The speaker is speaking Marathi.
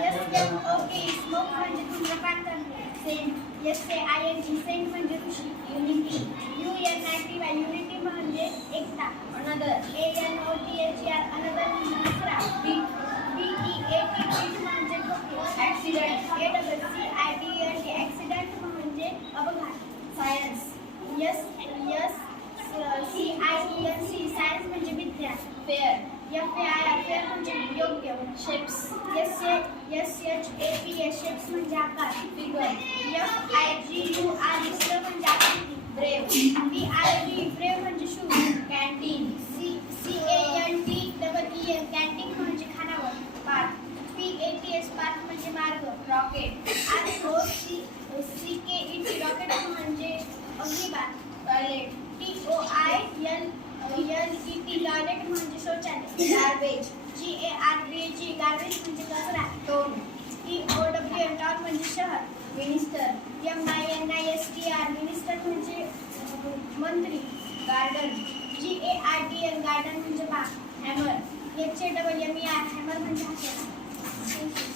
SMOK स्मोक म्हणजे धूम्रपान करणे. सेंट SAINT सेंट म्हणजे ऋषी. युनिटी UNITY युनिटी म्हणजे एकता. अनदर. ANOTHER अनदर म्हणजे दुसरा. बीट. BEAT बीट म्हणजे ठोके. ऍक्सिडेंट. ACCIDENT ऍक्सिडेंट म्हणजे अपघात. सायन्स. SCIENC सायन्स म्हणजे विज्ञान. फेअर. FAIR फेअर म्हणजे योग्य. शेप्स. SHAPS शेप्स म्हणजे आकार. फिगर. FIGUR विश्व म्हणजे आकृती. ब्रेव. BRAVE ब्रेव म्हणजे शूज. कॅन्टीन. CANTEEN कॅन्टीन म्हणजे खानावळ. पार्क. PATS पार्क म्हणजे मार्ग. रॉकेट. ROCKET रॉकेट म्हणजे अग्निबाण. टॉयलेट. TOILET टॉयलेट म्हणजे शौचालय. गार्बेज. GARBAGE गार्बेज म्हणजे कचरा. टोन. TOWN टाउन म्हणजे शहर. मिनिस्टर. MINISTR मिनिस्टर म्हणजे मंत्री. गार्डन. GARDEN गार्डन म्हणजे बाग. हॅमर. HAMMER हॅमर म्हणजे हत्यार.